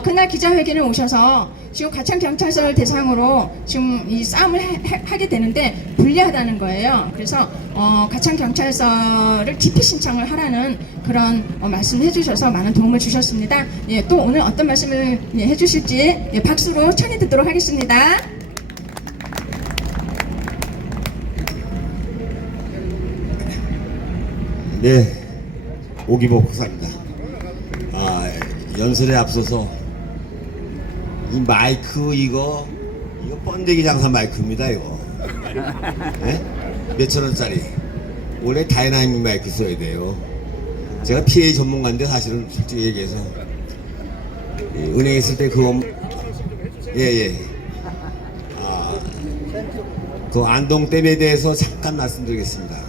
그날 기자회견에 오셔서 지금 가천경찰서를 대상으로 지금 이 싸움을 하게 되는데 불리하다는 거예요. 그래서 가천경찰서를 기피 신청을 하라는 그런 말씀을 해주셔서 많은 도움을 주셨습니다. 예, 또 오늘 어떤 말씀을 해주실지 박수로 청해 듣도록 하겠습니다. 네, 오기복 박사입니다. 연설에 앞서서 이 마이크 이거 번데기 장사 마이크입니다. 이거 네? 몇천 원짜리. 원래 다이나믹 마이크 써야 돼요. 제가 PA 전문가인데 사실은 솔직히 얘기해서 은행에 있을 때 그거 그 안동댐에 대해서 잠깐 말씀드리겠습니다.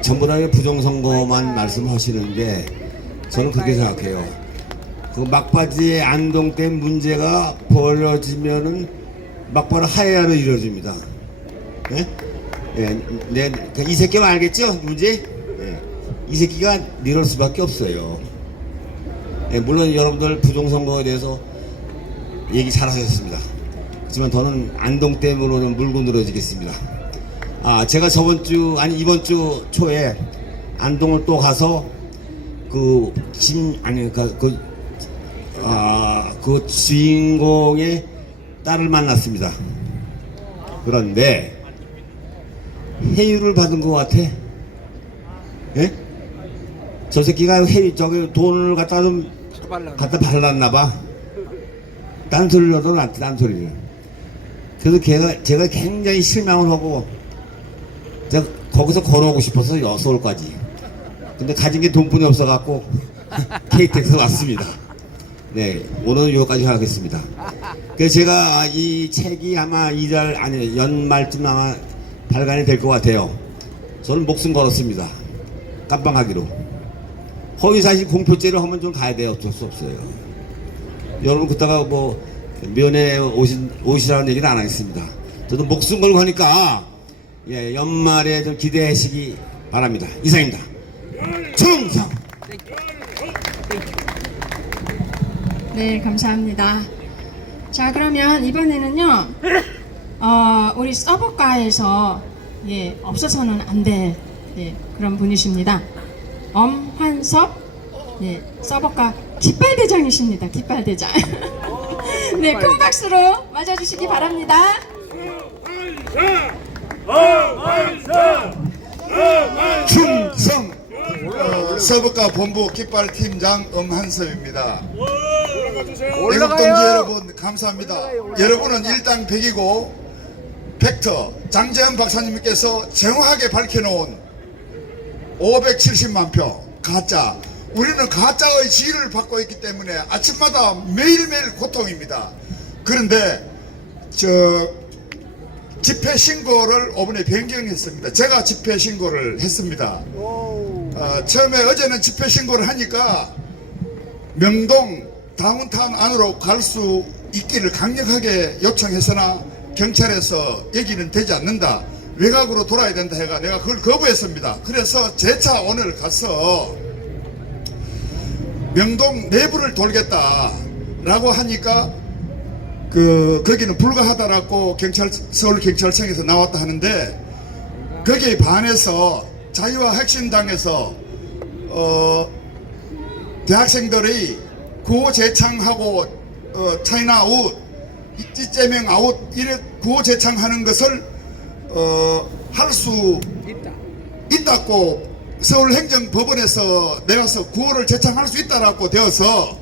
전부 다 부정선거만 말씀하시는데 저는 그렇게 생각해요. 그 막바지에 안동댐 문제가 벌어지면은 막바로 하야로 이루어집니다. 네? 이 새끼만 알겠죠? 문제? 네. 이 새끼가 이럴 수밖에 없어요. 네, 물론 여러분들 부정선거에 대해서 얘기 잘하셨습니다. 하지만 저는 안동댐으로는 물고 늘어지겠습니다. 제가 이번 주 초에 안동을 또 가서 그 주인공의 딸을 만났습니다. 그런데 해유를 받은 것 같아. 예? 저 새끼가 저기 돈을 갖다 발랐나 봐. 딴소리를 하더니 딴소리를. 그래서 제가 굉장히 실망을 하고 제가 거기서 걸어오고 싶어서 서울까지. 근데 가진 게 돈뿐이 없어갖고 KTX 왔습니다. 네, 오늘은 여기까지 하겠습니다. 그래서 제가 이 책이 아마 연말쯤 아마 발간이 될 것 같아요. 저는 목숨 걸었습니다. 깜빵하기로. 허위사실 공표죄를 하면 좀 가야 돼요. 어쩔 수 없어요. 여러분 그따가 뭐 면회 오시라는 얘기는 안 하겠습니다. 저도 목숨 걸고 하니까 예, 연말에 좀 기대하시기 바랍니다. 이상입니다. 충성! 네, 감사합니다. 자, 그러면 이번에는요, 우리 서버과에서 예, 없어서는 안 될 예, 그런 분이십니다. 엄환섭 예, 서버과 깃발대장이십니다. 깃발대장. 네, 큰 박수로 맞아주시기 바랍니다. 충성 서부과 본부 깃발팀장 엄한섭입니다. 애국동지 여러분 감사합니다. 여러분은 일당 100이고 팩터 장재현 박사님께서 정확하게 밝혀놓은 570만 표 가짜. 우리는 가짜의 지위를 받고 있기 때문에 아침마다 매일매일 고통입니다. 그런데 집회 신고를 5번에 변경했습니다. 제가 집회 신고를 했습니다. 처음에 어제는 집회 신고를 하니까 명동 다운타운 안으로 갈 수 있기를 강력하게 요청했으나 경찰에서 얘기는 되지 않는다. 외곽으로 돌아야 된다 해가 내가 그걸 거부했습니다. 그래서 재차 오늘 가서 명동 내부를 돌겠다라고 하니까 거기는 불가하다라고 서울경찰청에서 나왔다 하는데 거기에 반해서 자유와 혁신당에서 대학생들이 구호 제창하고 차이나 아웃, 이재명 아웃 이래 구호 제창하는 것을 할 수 있다고 서울행정법원에서 내가서 구호를 제창할 수 있다라고 되어서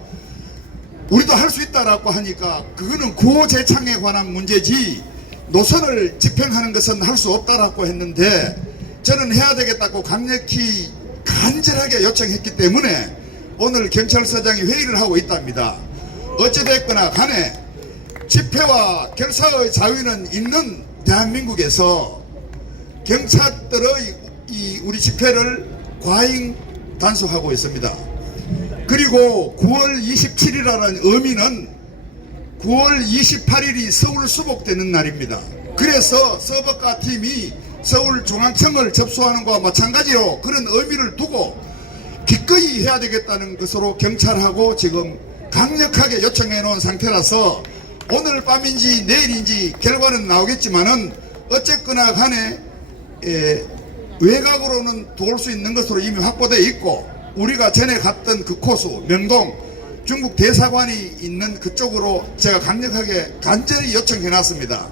우리도 할 수 있다라고 하니까 그거는 구호 제창에 관한 문제지 노선을 집행하는 것은 할 수 없다라고 했는데 저는 해야 되겠다고 강력히 간절하게 요청했기 때문에 오늘 경찰서장이 회의를 하고 있답니다. 어찌됐거나 간에 집회와 결사의 자유는 있는 대한민국에서 경찰들의 우리 집회를 과잉 단속하고 있습니다. 그리고 9월 27일이라는 의미는 9월 28일이 서울 수복되는 날입니다. 그래서 서버과 팀이 서울중앙청을 접수하는 것과 마찬가지로 그런 의미를 두고 기꺼이 해야 되겠다는 것으로 경찰하고 지금 강력하게 요청해 놓은 상태라서 오늘 밤인지 내일인지 결과는 나오겠지만은 어쨌거나 간에 외곽으로는 돌 수 있는 것으로 이미 확보되어 있고 우리가 전에 갔던 그 코스 명동 중국 대사관이 있는 그쪽으로 제가 강력하게 간절히 요청해 놨습니다.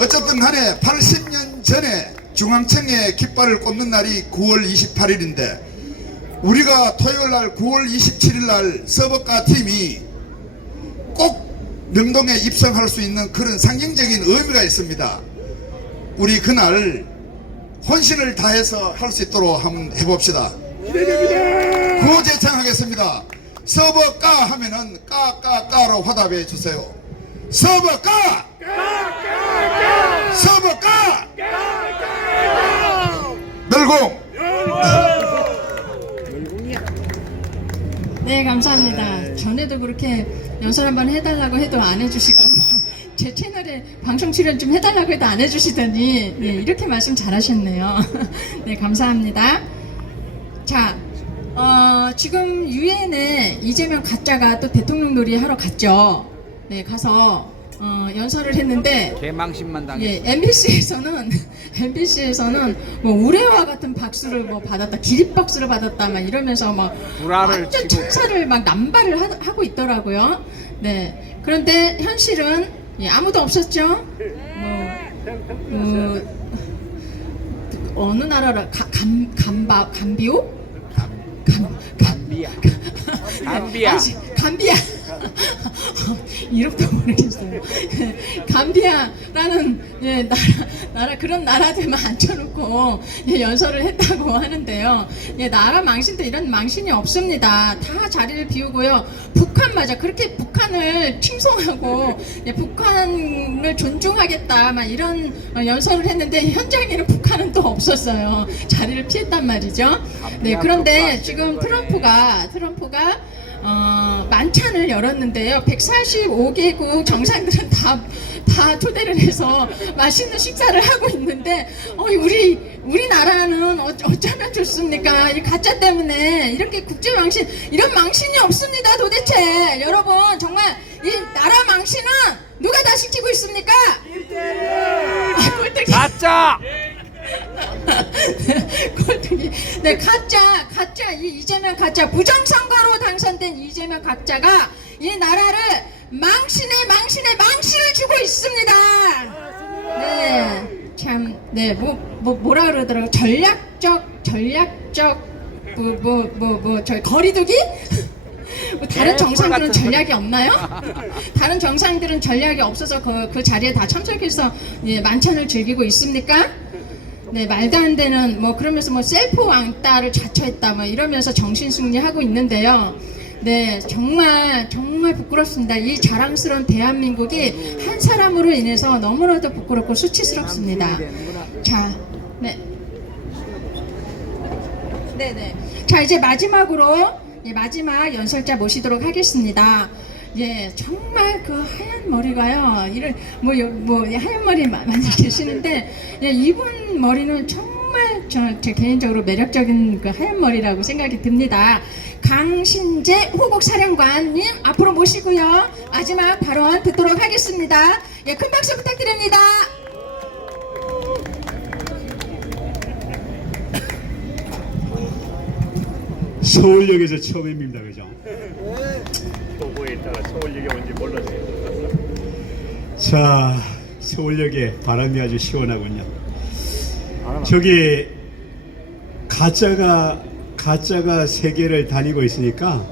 어쨌든 간에 80년 전에 중앙청에 깃발을 꽂는 날이 9월 28일인데 우리가 토요일날 9월 27일날 서버과 팀이 꼭 명동에 입성할 수 있는 그런 상징적인 의미가 있습니다. 우리 그날 혼신을 다해서 할 수 있도록 한번 해봅시다. 구호 제창하겠습니다. 서버까 하면은 까까까로 화답해 주세요. 서버까! 서버까! 멸공! 네, 감사합니다. 전에도 그렇게 연설 한번 해달라고 해도 안 해주시고 제 채널에 방송 출연 좀 해달라고 해도 안 해주시더니 네, 이렇게 말씀 잘하셨네요. 네, 감사합니다. 자, 지금 유엔에 이재명 가짜가 또 대통령 놀이 하러 갔죠. 네, 가서 연설을 했는데 개망신만 당했어. 예, MBC에서는 뭐 우레와 같은 박수를 뭐 받았다, 기립박수를 받았다, 막 이러면서 막 불화를 완전 치고. 천사를 막 남발을 하고 있더라고요. 네, 그런데 현실은 아무도 없었죠. 어느 나라라 감비오? 감비아. 이름도 모르겠어요. 감비아라는 나라 그런 나라들만 앉혀놓고 연설을 했다고 하는데요. 나라 망신도 이런 망신이 없습니다. 다 자리를 비우고요. 북한 맞아. 그렇게 북한을 칭송하고 북한을 존중하겠다 막 이런 연설을 했는데 현장에는 북한은 또 없었어요. 자리를 피했단 말이죠. 네, 그런데 지금 트럼프가 만찬을 열었는데요. 145개국 정상들은 다 초대를 해서 맛있는 식사를 하고 있는데 우리나라는 어쩌면 좋습니까? 이 가짜 때문에 이렇게 국제 망신 이런 망신이 없습니다. 도대체 여러분 정말 이 나라 망신은 누가 다 시키고 있습니까? 꼴뚜기 가짜. 꼴뚜기. 네, 가짜 이재명 가짜 부정선거로 당선된 이재명 가짜가 이 나라를 망신을 주고 있습니다. 네, 참, 네, 뭐라 그러더라고. 전략적 저희 거리두기? 다른 정상들은 전략이 없나요? 다른 정상들은 전략이 없어서 그 자리에 다 참석해서 만찬을 즐기고 있습니까? 네, 말도 안 되는 그러면서 셀프 왕따를 자처했다 이러면서 정신승리하고 있는데요. 네, 정말 부끄럽습니다. 이 자랑스러운 대한민국이 한 사람으로 인해서 너무나도 부끄럽고 수치스럽습니다. 자, 네. 자, 이제 마지막으로 마지막 연설자 모시도록 하겠습니다. 예, 정말 그 하얀 머리가요. 하얀 머리 많이 계시는데, 이분 머리는 정말 제 개인적으로 매력적인 그 하얀 머리라고 생각이 듭니다. 강신재 호국 사령관님 앞으로 모시고요. 마지막 발언 듣도록 하겠습니다. 예, 큰 박수 부탁드립니다. 서울역에서 처음입니다, 그죠? 도보에 있다가 서울역에 온지 몰랐어요. 자, 서울역에 바람이 아주 시원하군요. 저기 가짜가 세계를 다니고 있으니까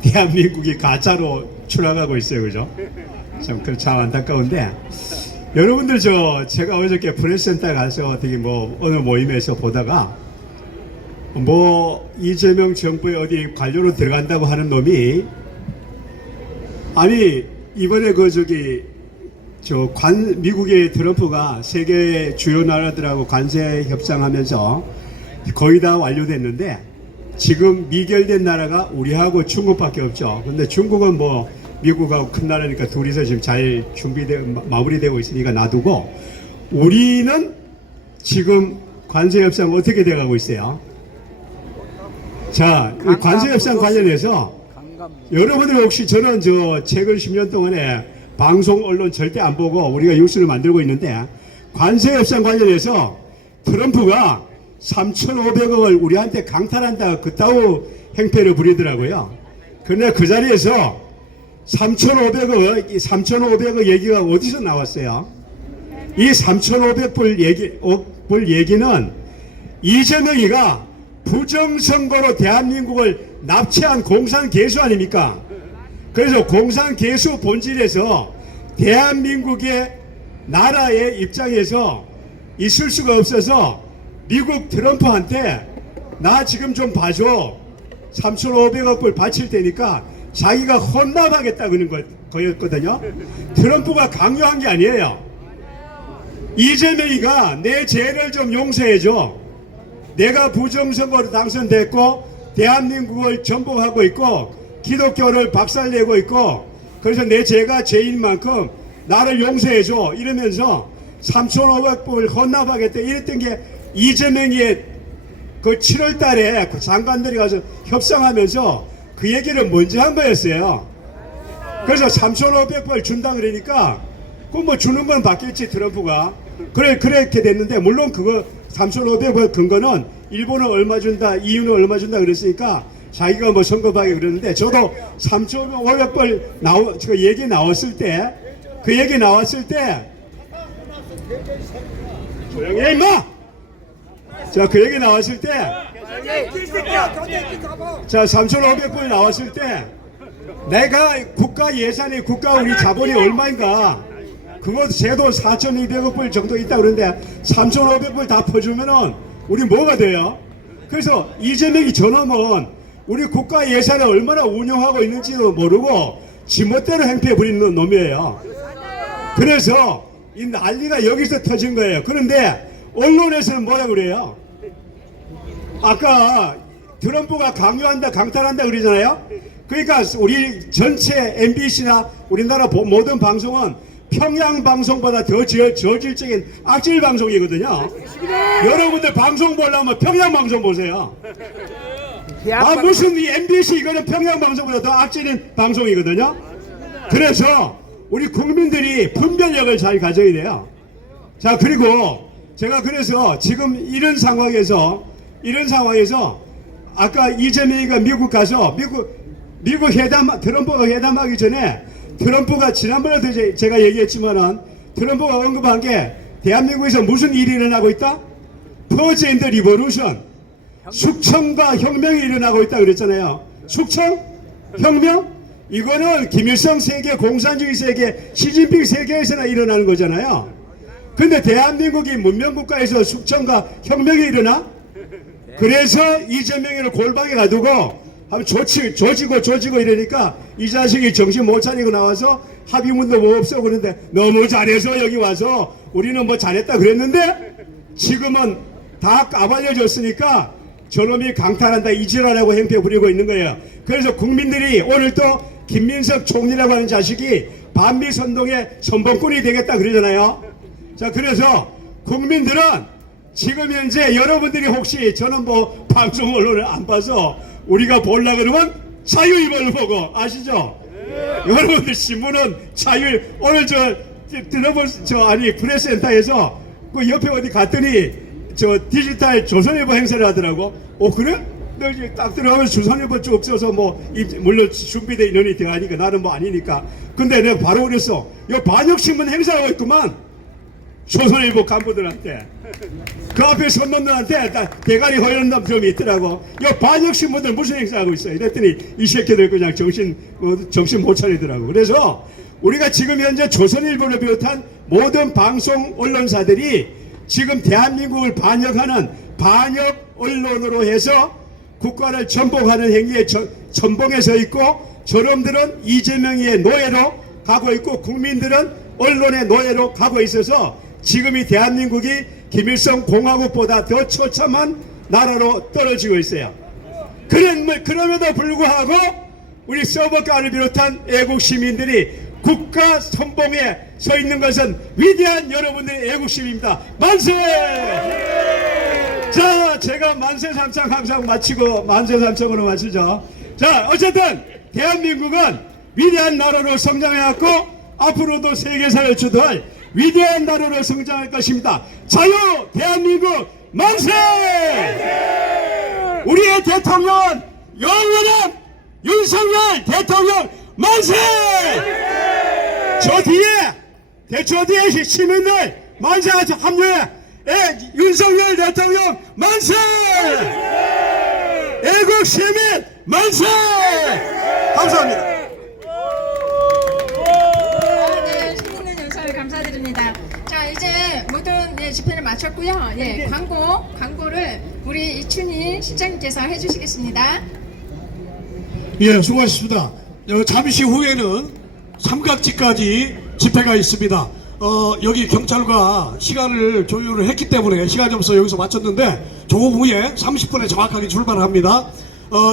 대한민국이 가짜로 추락하고 있어요, 그죠? 참 안타까운데 여러분들 제가 어저께 프레스센터 가서 어떻게 어느 모임에서 보다가 이재명 정부에 어디 관료로 들어간다고 하는 놈이 아니 이번에 미국의 트럼프가 세계 주요 나라들하고 관세 협상하면서 거의 다 완료됐는데 지금 미결된 나라가 우리하고 중국밖에 없죠. 근데 중국은 미국하고 큰 나라니까 둘이서 지금 잘 마무리되고 있으니까 놔두고 우리는 지금 관세 협상 어떻게 돼가고 있어요? 자, 관세 협상 관련해서 여러분들 혹시 저는 최근 10년 동안에 방송 언론 절대 안 보고 우리가 뉴스를 만들고 있는데 관세 협상 관련해서 트럼프가 3,500억을 우리한테 강탈한다 그따위 행패를 부리더라고요. 그런데 그 자리에서 3,500억 얘기가 어디서 나왔어요? 이 3,500불 얘기는 이재명이가 부정선거로 대한민국을 납치한 공산개수 아닙니까? 그래서 공산개수 본질에서 대한민국의 나라의 입장에서 있을 수가 없어서 미국 트럼프한테 나 지금 좀 봐줘 3,500억 불 바칠 테니까 자기가 혼납하겠다 그런 거였거든요. 트럼프가 강요한 게 아니에요. 이재명이가 내 죄를 좀 용서해줘. 내가 부정선거로 당선됐고 대한민국을 전복하고 있고 기독교를 박살내고 있고 그래서 내 죄가 죄인 만큼 나를 용서해줘 이러면서 3,500불 헌납하겠다 이랬던 게 이재명이의 그 7월 달에 그 장관들이 가서 협상하면서 그 얘기를 먼저 한 거였어요. 그래서 3,500불 준다 그러니까 그거 주는 건 받겠지 트럼프가. 그렇게 됐는데 물론 그거 3,500불 근거는 일본은 얼마 준다, EU는 얼마 준다 그랬으니까 자기가 뭐 선거하기 그러는데 저도 3,500불 그 얘기 나왔을 때 조용히 해 임마! 자, 그 얘기 나왔을 때 자, 3,500불 나왔을 때 내가 국가 예산이 국가 우리 자본이 얼마인가 그것도 제도 4,200불 정도 있다 그러는데 3,500불 다 퍼주면은 우리 뭐가 돼요? 그래서 이재명이 저놈은 우리 국가 예산을 얼마나 운영하고 있는지도 모르고 지멋대로 행패 부리는 놈이에요. 그래서 이 난리가 여기서 터진 거예요. 그런데 언론에서는 뭐라 그래요? 아까 트럼프가 강요한다 강탈한다 그러잖아요. 그러니까 우리 전체 MBC나 우리나라 모든 방송은 평양 방송보다 더 저질적인 악질 방송이거든요. 여러분들 방송 보려면 평양 방송 보세요. 아, 무슨 이 MBC 이거는 평양 방송보다 더 악질인 방송이거든요. 그래서 우리 국민들이 분별력을 잘 가져야 돼요. 자, 그리고 제가 그래서 지금 이런 상황에서 아까 이재명이가 미국 가서 미국 트럼프가 회담하기 전에 트럼프가 지난번에도 제가 얘기했지만은 트럼프가 언급한 게 대한민국에서 무슨 일이 일어나고 있다? 퍼즈 앤드 리버루션, 숙청과 혁명이 일어나고 있다 그랬잖아요. 숙청? 혁명? 이거는 김일성 세계, 공산주의 세계, 시진핑 세계에서나 일어나는 거잖아요. 근데 대한민국이 문명국가에서 숙청과 혁명이 일어나? 그래서 이재명이를 골방에 가두고 하면 조지고 이러니까 이 자식이 정신 못 차리고 나와서 합의문도 뭐 없어 그런데 너무 잘해서 여기 와서 우리는 뭐 잘했다 그랬는데 지금은 다 까발려졌으니까 저놈이 강탈한다 이지라라고 행패 부리고 있는 거예요. 그래서 국민들이 오늘 또 김민석 총리라고 하는 자식이 반미 선동의 선봉꾼이 되겠다 그러잖아요. 자, 그래서 국민들은 지금 현재 여러분들이 혹시 저는 뭐 방송 언론을 안 봐서 우리가 보려 그러면 자유일보를 보고 아시죠? 여러분들 신문은 오늘 프레스센터에서 그 옆에 어디 갔더니 저 디지털 조선일보 행사를 하더라고. 그래? 너 이제 딱 들어가면 조선일보 쭉 써서 물론 준비된 인원이 들어가니까 나는 뭐 아니니까. 근데 내가 바로 그랬어. 요 반역신문 행사하고 있구만. 조선일보 간부들한테. 그 앞에 선 놈들한테 대가리 허연 놈 좀 있더라고. 요 반역신문들 무슨 행사하고 있어. 이랬더니 이 새끼들 그냥 정신 못 차리더라고. 그래서 우리가 지금 현재 조선일보를 비롯한 모든 방송 언론사들이 지금 대한민국을 반역하는 반역 언론으로 해서 국가를 전복하는 행위에 전봉에 서 있고 저놈들은 이재명의 노예로 가고 있고 국민들은 언론의 노예로 가고 있어서 지금 이 대한민국이 김일성 공화국보다 더 처참한 나라로 떨어지고 있어요. 그럼에도 불구하고 우리 서버가를 비롯한 애국 시민들이 국가 선봉에 서 있는 것은 위대한 여러분들의 애국심입니다. 만세! 자, 제가 만세삼창 항상 마치고 만세삼창으로 마치죠. 자, 어쨌든 대한민국은 위대한 나라로 성장해왔고 앞으로도 세계사를 주도할 위대한 나라로 성장할 것입니다. 자유 대한민국 만세! 우리의 대통령은 영원한 윤석열 대통령 만세! 저 뒤에 시민들 만세하자 합류해! 윤석열 대통령 만세! 애국 시민 만세! 감사합니다. 네, 힘있는 연설 감사드립니다. 자, 이제 모든 집회를 마쳤고요. 광고를 우리 이춘희 실장님께서 해주시겠습니다. 예, 수고하셨습니다. 잠시 후에는 삼각지까지 집회가 있습니다. 여기 경찰과 시간을 조율을 했기 때문에 시간이 없어 여기서 마쳤는데 조금 후에 30분에 정확하게 출발합니다.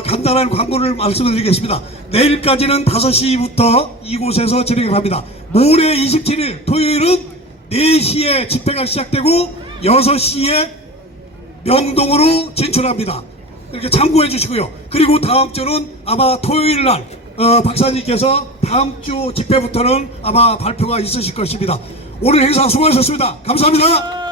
간단한 광고를 말씀드리겠습니다. 내일까지는 5시부터 이곳에서 진행을 합니다. 모레 27일 토요일은 4시에 집회가 시작되고 6시에 명동으로 진출합니다. 이렇게 참고해 주시고요. 그리고 다음 주는 아마 토요일 날 박사님께서 다음 주 집회부터는 아마 발표가 있으실 것입니다. 오늘 행사 수고하셨습니다. 감사합니다.